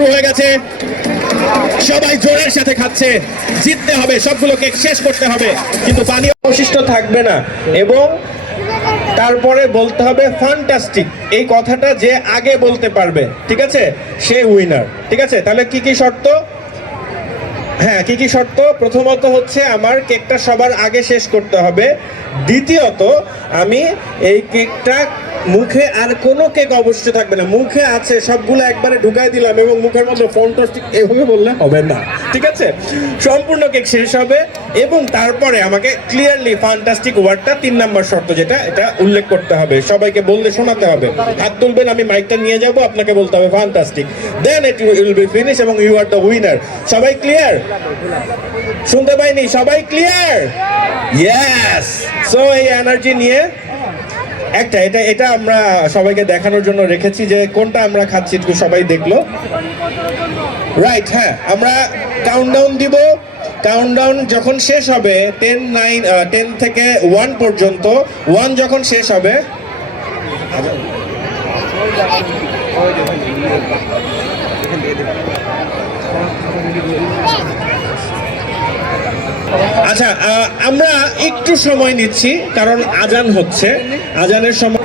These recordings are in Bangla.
শুরু হয়ে গেছে, সবাই জোরের সাথে খাচ্ছে, জিততে হবে, সবগুলো কেক শেষ করতে হবে, কিন্তু পানি অবশিষ্ট থাকবে না। এবং তারপরে বলতে হবে ফ্যান্টাস্টিক, এই কথাটা যে আগে বলতে পারবে, ঠিক আছে, সে উইনার। ঠিক আছে, তাহলে কি কি শর্ত? হ্যাঁ, কি কি শর্ত? প্রথমত হচ্ছে আমার কেকটা সবার আগে শেষ করতে হবে। দ্বিতীয়ত, আমি এই কেকটা মুখে, আর কোনো কেক অবশ্যই থাকবে না, মুখে আছে সবগুলো একবারে ঢুকাই দিলাম এবং মুখের মধ্যে ফ্যান্টাস্টিক এভাবে বললে হবে না, ঠিক আছে, সম্পূর্ণ কেক শেষ হবে। এবং তারপরে আমাকে ক্লিয়ারলি ফ্যান্টাস্টিক ওয়ার্ডটা 3 নাম্বার শর্ত যেটা, এটা উল্লেখ করতে হবে, সবাইকে বললে শোনাতে হবে। হাত তুলবেন, আমি মাইকটা নিয়ে যাব, আপনাকে বলতে হবে fantastic, then it will be finish এবং ইউ আর দ্য উইনার। সবাই ক্লিয়ার? শুনতে পাইনি, সবাই ক্লিয়ার? ইয়েস। সো এই এনার্জি নিয়ে একটা, এটা আমরা সবাইকে দেখানোর জন্য রেখেছি যে কোনটা আমরা খাচ্ছি, একটু সবাই দেখলো, রাইট? হ্যাঁ, আমরা কাউন্টডাউন দিব। কাউন্টডাউন যখন শেষ হবে 10 থেকে 1 পর্যন্ত, 1 যখন শেষ হবে, আচ্ছা, আমরা একটু সময় নিচ্ছি কারণ আজান হচ্ছে, আজানের সময়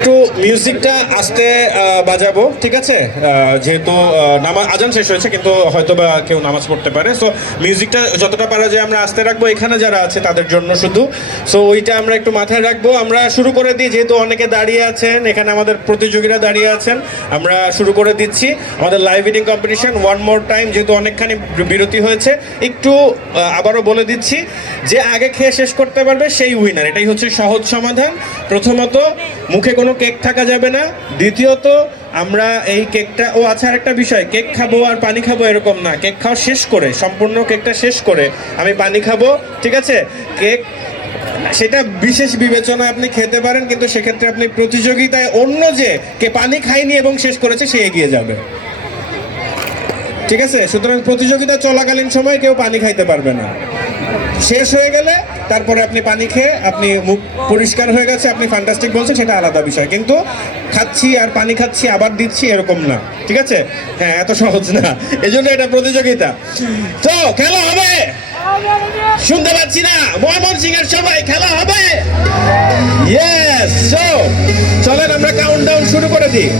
একটু মিউজিকটা আস্তে বাজাবো, ঠিক আছে, যেহেতু আজান শেষ হয়েছে, কিন্তু হয়তো বা কেউ নামাজ পড়তে পারে, সো মিউজিকটা যতটা পারা যায় আমরা আস্তে রাখবো, এখানে যারা আছে তাদের জন্য শুধু, সো ওইটা আমরা একটু মাথায় রাখবো। আমরা শুরু করে দিই, যেহেতু অনেকে দাঁড়িয়ে আছেন, এখানে আমাদের প্রতিযোগীরা দাঁড়িয়ে আছেন, আমরা শুরু করে দিচ্ছি আমাদের live eating competition. One more time, যেহেতু অনেকখানি বিরতি হয়েছে, একটু আবারও বলে দিচ্ছি, যে আগে খেয়ে শেষ করতে পারবে সেই উইনার, এটাই হচ্ছে সহজ সমাধান। প্রথমত, মুখে কোনো কেক থাকা যাবে না। দ্বিতীয়ত, আমরা এই কেকটা, ও আচ্ছা, আরেকটা বিষয়, কেক খাবো আর পানি খাবো এরকম না, কেক খাওয়া শেষ করে, সম্পূর্ণ কেকটা শেষ করে আমি পানি খাবো, ঠিক আছে। কেক সেটা বিশেষ বিবেচনা আপনি খেতে পারেন, কিন্তু সেক্ষেত্রে আপনি প্রতিযোগিতায় অন্য যে কে পানি খায়নি এবং শেষ করেছে সে এগিয়ে যাবে, ঠিক আছে। সুতরাং প্রতিযোগিতা চলাকালীন সময় কেউ পানি খাইতে পারবে না, শেষ হয়ে গেলে তারপরে আপনি পানি খেয়ে আপনি মুখ পরিষ্কার হয়ে গেছে, আপনি ফ্যান্টাস্টিক বলছেন, সেটা আলাদা বিষয়, কিন্তু খাচ্ছি আর পানি খাচ্ছি আবার দিচ্ছি এরকম না, ঠিক আছে। হ্যাঁ, এত সহজ না, এজন্য এটা প্রতিযোগিতা। তো খেলা হবে, শুনতে পাচ্ছি না, ময়মনসিংহের সবাই খেলা হবে। ইয়েস, সো চলেন আমরা কাউন্টডাউন শুরু করে দিই।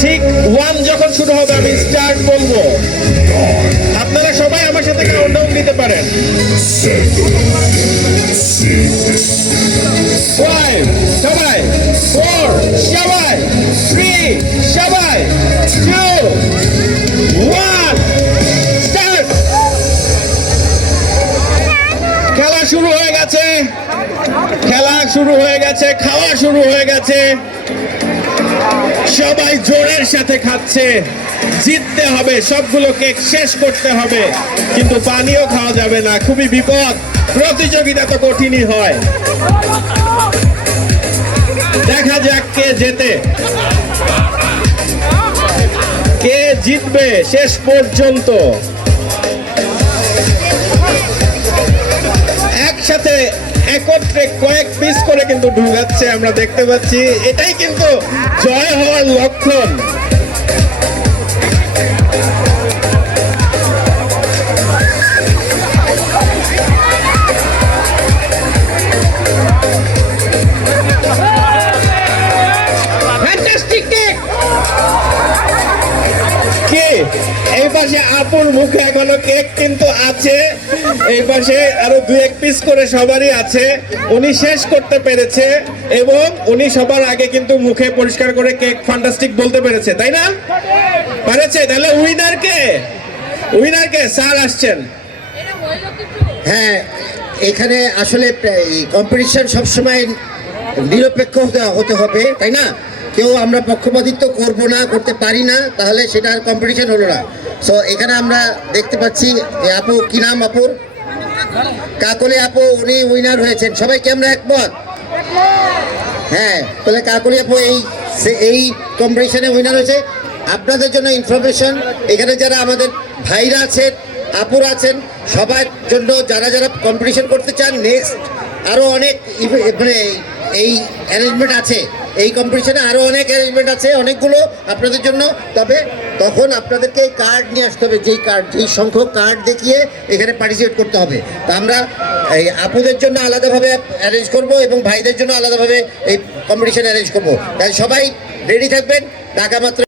ঠিক 1 যখন শুরু হবে আমি স্টার্ট বলবো, আপনারা সবাই আমার সাথে কাউন্টডাউন দিতে পারেন। 5 সবাই, 4 সবাই, 3 সবাই, 2 1 স্টার্ট। খেলা শুরু হয়ে গেছে, খেলা শুরু হয়ে গেছে, খাওয়া শুরু হয়ে গেছে, সবাই জোরের সাথে খাচ্ছে, জিততে হবে, সবগুলো কেক শেষ করতে হবে, কিন্তু পানিও খাওয়া যাবে না, খুবই বিপদ, প্রতিযোগিতা তো কঠিনই হয়। দেখা যাক কে জেতে, কে জিতবে শেষ পর্যন্ত। একসাথে একত্রে কয়েক পিস করে কিন্তু ঢুকাচ্ছে, আমরা দেখতে পাচ্ছি, এটাই কিন্তু জয় হওয়ার লক্ষণ। Fantastic cake. কে এই পাশে আপুর মুখে এখনো কেক কিন্তু আছে, এই পাশে আরো 2-1 পিস করে সবারই আছে, উনি শেষ করতে পেরেছে এবং উনি সবার আগে কিন্তু মুখে পরিষ্কার করে কেক ফ্যান্টাস্টিক বলতে পেরেছে, তাই না? পেরেছে, তাহলে উইনার কে? উইনার কে? স্যার আসছেন। হ্যাঁ, এখানে আসলে কম্পিটিশন সবসময় নিরপেক্ষ হতে হবে, তাই না? কেউ আমরা পক্ষপাতিত্ব করব না, করতে পারি না, তাহলে সেটা আর কম্পিটিশন হলো না। সো এখানে আমরা দেখতে পাচ্ছি আপু, কি নাম আপুর? কাকলি আপু, উনি উইনার হয়েছেন, সবাইকে আমরা একমত। হ্যাঁ, তাহলে কাকলি আপু এই কম্পিটিশনে উইনার হয়েছে। আপনাদের জন্য ইনফরমেশন, এখানে যারা আমাদের ভাইরা আছে আপুরা আছেন, সবার জন্য যারা যারা কম্পিটিশন করতে চান, নেক্সট আরও অনেক মানে এই অ্যারেঞ্জমেন্ট আছে, এই কম্পিটিশনে আরও অনেক অ্যারেঞ্জমেন্ট আছে, অনেকগুলো আপনাদের জন্য। তবে তখন আপনাদেরকে এই কার্ড নিয়ে আসতে হবে, যেই সংখ্যক কার্ড দেখিয়ে এখানে পার্টিসিপেট করতে হবে। তো আমরা এই আপুদের জন্য আলাদাভাবে অ্যারেঞ্জ করব এবং ভাইদের জন্য আলাদাভাবে এই কম্পিটিশন অ্যারেঞ্জ করব। তাই সবাই রেডি থাকবেন, টাকা মাত্র